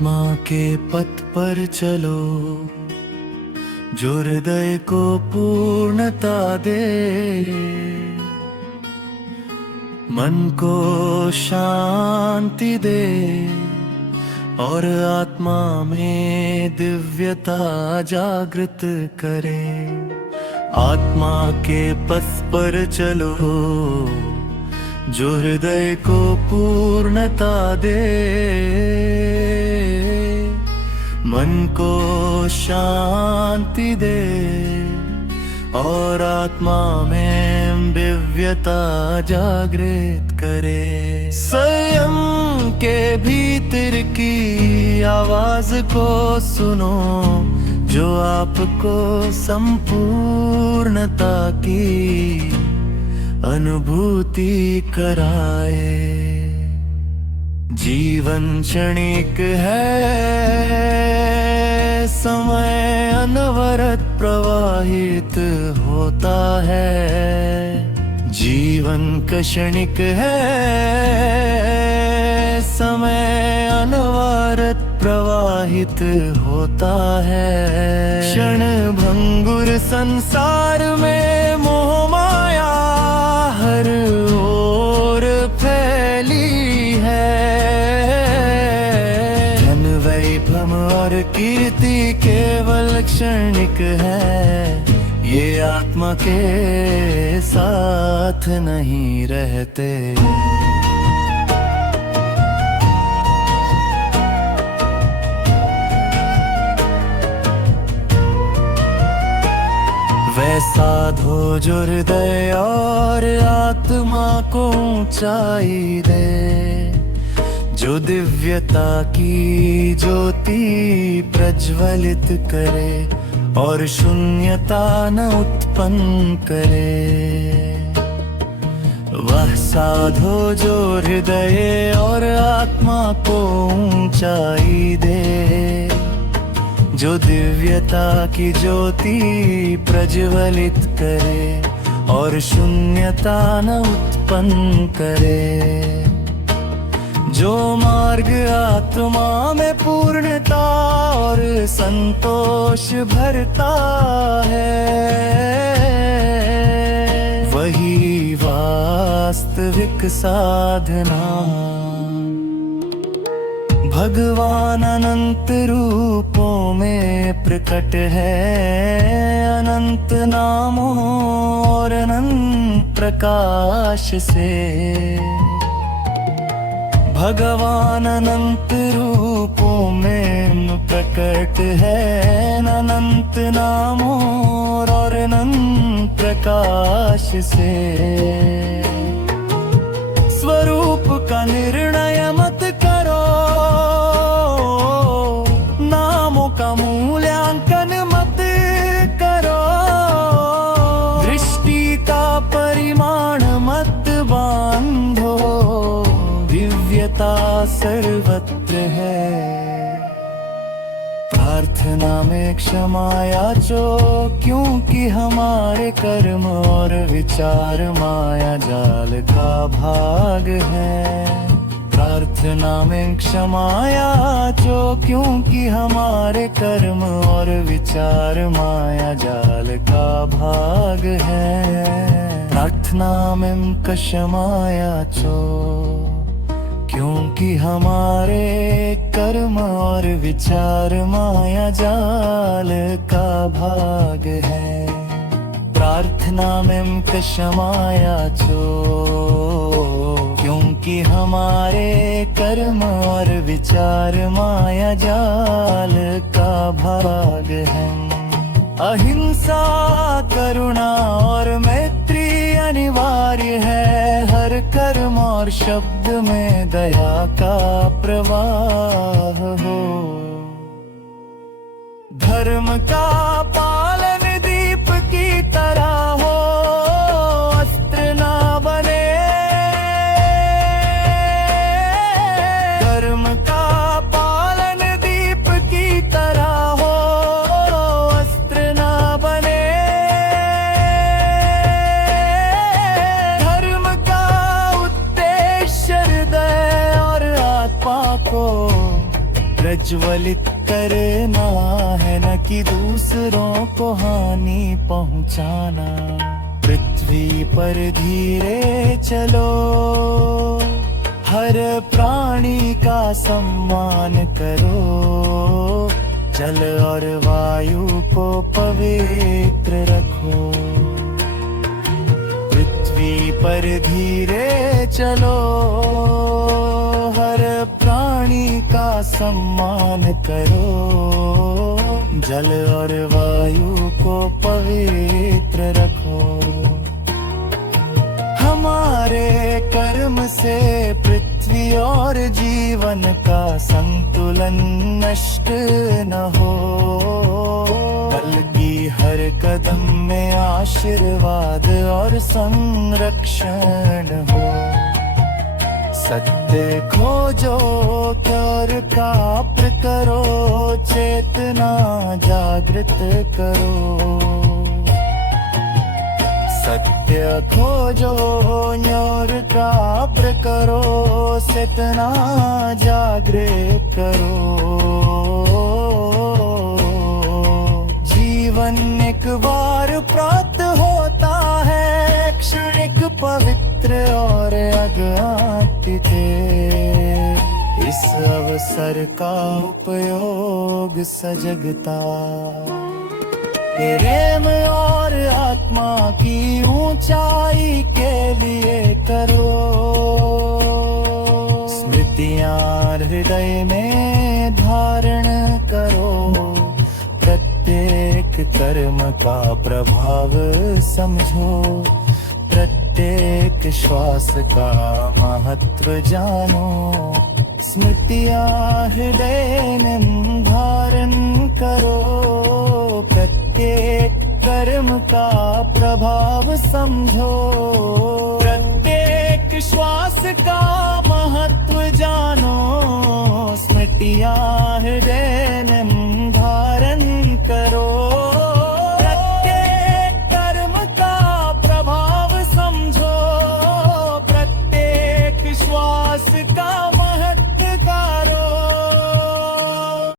आत्मा के पथ पर चलो, जो हृदय को पूर्णता दे, मन को शांति दे और आत्मा में दिव्यता जागृत करे। आत्मा के पथ पर चलो, जो हृदय को पूर्णता दे, मन को शांति दे और आत्मा में दिव्यता जागृत करे। संयम के भीतर की आवाज को सुनो, जो आपको संपूर्णता की अनुभूति कराए। जीवन क्षणिक है, समय अनवरत प्रवाहित होता है। जीवन क्षणिक है, समय अनवरत प्रवाहित होता है। क्षण भंगुर संसार में मोह माया हर ओर फैली है। धन वैभव और कीर्ति केवल क्षणिक है, ये आत्मा के साथ नहीं रहते। वैसा धो जो हृदय और आत्मा को ऊंचाई दे, जो दिव्यता की ज्योति प्रज्वलित करे और शून्यता न उत्पन्न करे। वह साधो जो हृदय और आत्मा को ऊंचाई दे, जो दिव्यता की ज्योति प्रज्वलित करे और शून्यता न उत्पन्न करे। जो मार्ग आत्मा में पूर्णता और संतोष भरता है, वही वास्तविक साधना। भगवान अनंत रूपों में प्रकट है, अनंत नामों और अनंत प्रकाश से। भगवान अनंत रूपों में प्रकट है, अनंत नामों और अनंत प्रकाश से। स्वरूप का निर्णय मत करो, नामों का मूल्यांकन मत करो, दृष्टि का परिमाण मत बांधो, दिव्यता सर्वत्र है। प्रार्थना में क्षमा याचो, क्योंकि हमारे कर्म और विचार माया जाल का भाग है। प्रार्थना में क्षमा याचो, क्योंकि हमारे कर्म और विचार माया जाल का भाग है। प्रार्थना में क्षमा याचो, क्योंकि हमारे कर्म और विचार माया जाल का भाग है। प्रार्थना में क्षमा याचो, क्योंकि हमारे कर्म और विचार माया जाल का भाग है। अहिंसा, करुणा और मैत्री अनिवार्य है। हर कर्म और शब्द में दया का प्रवाह हो। धर्म का पालन दीप की तरह हो, अस्त्र ना बने। धर्म का पालन दीप की तरह हो, अस्त्र ना बने। धर्म का उद्देश्य हृदय और आत्मा को प्रज्वलित करना है, न कि दूसरों को हानि पहुंचाना। पृथ्वी पर धीरे चलो, हर प्राणी का सम्मान करो, जल और वायु को पवित्र रखो। पृथ्वी पर धीरे चलो, हर प्राणी का सम्मान करो, जल और वायु को पवित्र रखो। हमारे कर्म से पृथ्वी और जीवन का संतुलन नष्ट न हो, बल्कि हर कदम में आशीर्वाद और संरक्षण हो। सत्य खोजो और प्राप्त करो, चेतना जागृत करो। सत्य खोजो और प्राप्त करो, चेतना जागृत करो। जीवन एक बार प्राप्त होता है, क्षणिक पवित्र और अज्ञात थे। इस अवसर का उपयोग सजगता, प्रेम और आत्मा की ऊंचाई के लिए करो। स्मृतियाँ हृदय में धारण करो, प्रत्येक कर्म का प्रभाव समझो, प्रत्येक श्वास का महत्व जानो। स्मृतियाँ हृदय में धारण करो, प्रत्येक कर्म का प्रभाव समझो, प्रत्येक श्वास का महत्व जानो। स्मृतियाँ